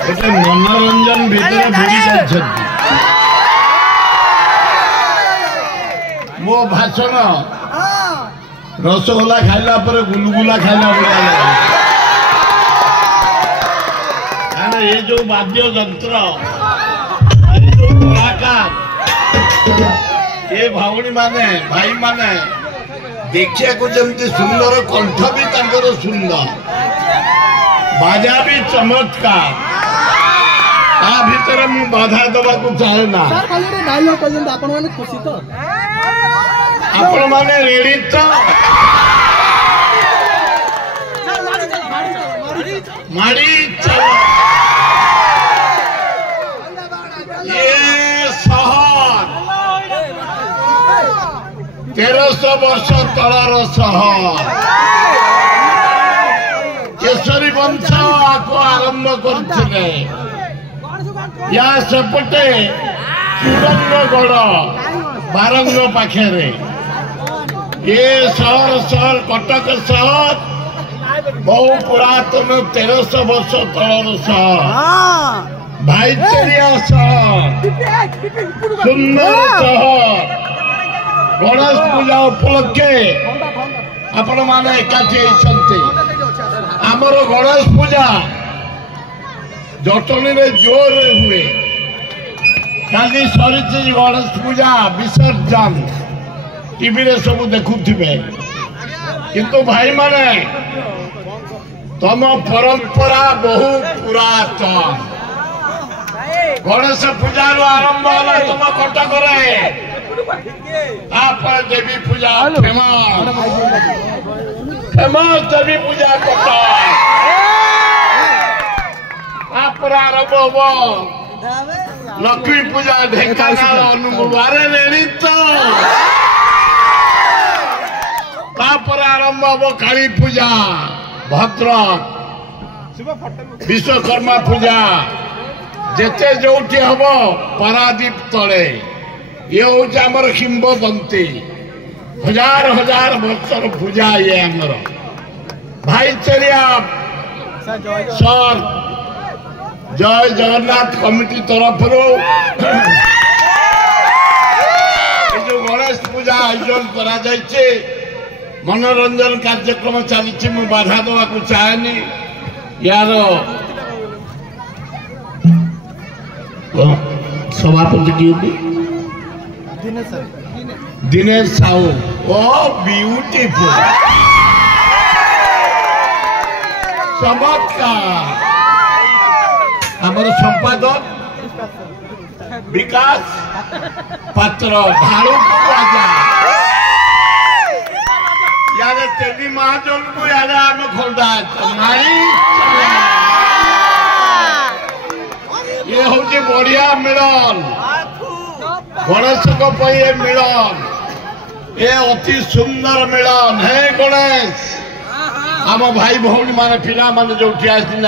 गोटे मनोरंजन भितर बुड़ी जाइछथि मो भाषण रसगोला खाइला पर गुलगुला खाइला पड़ा ये जो वाद्य यंत्र कलाकार ये भावनी माने भाई माने देखिया को जमती सुंदर कंठ भी तांकर सुंदर बाजा भी चमत्कार आ भीतर मु बाधा दबा को चाहे ना खुशी तो आपण माने रेडी तो माड़ी चलो ये शहर 1300 वर्ष तलर शहर केशरी वंश को आरंभ करथिले या सेपटे सुरंगगढ़ बारंग पाखे ये शहर कटक शहर बहु पुरातन 1300 वर्ष तलर शहर भाईचेरिया शहर सुंदर शहर गणेश पूजा उपलक्षे आपण माने एकाठी होइछन्ते आमर गणेश पूजा जटनी रे जोर हुए काली सरिछि गणेश पूजा विसर्जन टीवी रे सब देखुथिबे किंतु भाई माने तम परंपरा बहु पुरातन गणेश पूजा आरंभ होला तुम कटक रे आप देवी पूजा फेमस देवी पूजा कटक आप आरंभ हो लक्ष्मी पूजा ढेंकानाल अनुगुल अरे रेडी तो आरंभ हम काली पूजा भद्रक विश्वकर्मा पूजा जेते जोटी हम पारादीप तले ये हूँ आमर किंबदंती हजार हजार वर्षर पूजा ये आमर भाईचेरिया सर जय जगन्नाथ कमिटी तरफ जो गणेश पूजा आयोजन करा जायचे मनोरंजन कार्यक्रम चली मु बाधा देवा को चाहेनी यार सभापति किए दिनेश साहू ओ ब्यूटीफुल चमत्कार हमारे संपादक विकास पात्र भाड़ू राजा यारे तेली महाजन को यारे आम खोलता मारी ये हूँ बढ़िया मिलन गणेश मिलन ये अति सुंदर मिलन हे गणेश आम भाई भौणी माने पिला माने जो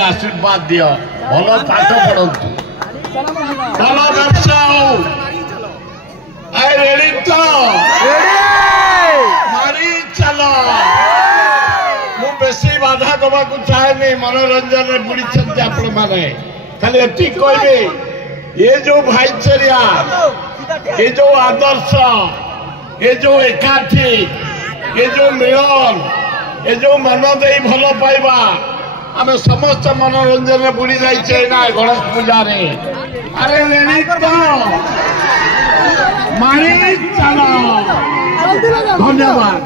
आशीर्वाद दियो भल पाठ पढ़ु भल व्यवसा हो रेडी तो मारी चलो मु बेसी बाधा दबा को चाहे मनोरंजन बुड़ी आपण माने खाली एति कहबे ये जो भाईचेरिया ये जो आदर्श ये जो एकाठी ये जो मिलन ये जो मन दे भल पाइबा आम समस्त मनोरंजन बुड़ी जाइए ना गणेश पूजा रे अरे रेडी तो मारी चलो धन्यवाद।